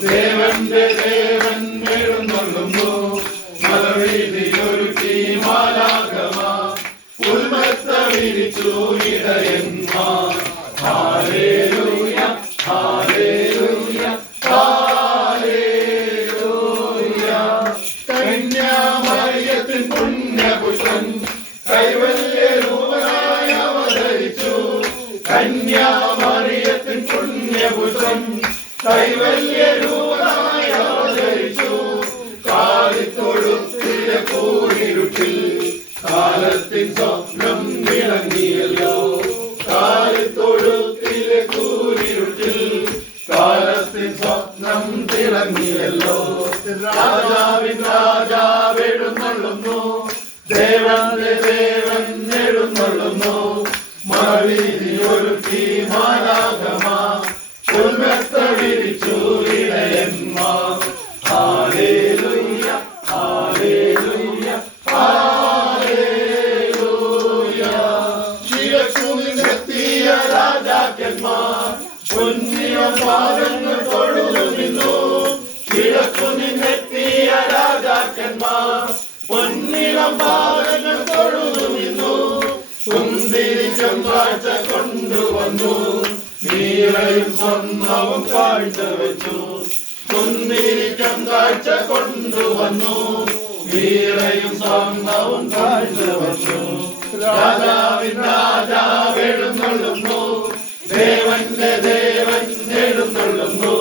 ദേവന്റെ ദേവൻ എഴുന്നള്ളുന്നു മലവീതിയൊരുക്കി മാലാഖമാ ഉൽമത്ത വിരിച്ചു ഇടയന്മാർ hallelujah hallelujah hallelujah കന്യാമറിയത്തിൻ പുണ്യപുത്രൻ കൈവല്യരൂപനായി അവതരിച്ചു കന്യാമറിയത്തിൻ പുണ്യപുത്രൻ കൈവല്യരൂപനായി അവതരിച്ചു കാലിത്തൊഴുത്തിലെ കൂരിരുട്ടിൽ കാലത്തിൻ സ്വപ്നം വിളങ്ങിയല്ലോ കാലിത്തൊഴുത്തിലെ കൂരിരുട്ടിൽ കാലത്തിൻ സ്വപ്നം തിളങ്ങിയല്ലോ രാജാവിൻ രാജാവെഴുന്നള്ളുന്നു ദേവന്റെ ദേവൻ എഴുന്നള്ളുന്നു മലവീതിയൊരുക്കി മാലാഖമാ ഉൽമത്ത വിരിച്ചു ഇടയന്മാർ ഹല്ലേലൂയ ഹല്ലേലൂയ ഹല്ലേലൂയ ശിരസ്സുനിന്നെത്തിയ രാജാക്കന്മാർ പുണ്യ പാദങ്ങൾ തൊഴുതു നിന്നു ശിരസ്സുനിന്നെത്തിയ രാജാക്കന്മാർ പൊന്നിളം പാദങ്ങൾ തൊഴുതു നിന്നു കുന്തിരിക്കം കാഴ്ച കൊണ്ടുവന്നു നീളയും സ്വർണ്ണവും കാഴ്ചവെച്ചു കുന്തിരിക്കം കാഴ്ച കൊണ്ടുവന്നു നീളയും സ്വർണ്ണവും കാഴ്ചവെച്ചു രാജാവിൻ രാജാവെഴുന്നള്ളുന്നു ദേവന്റെ ദേവൻ എഴുന്നള്ളുന്നു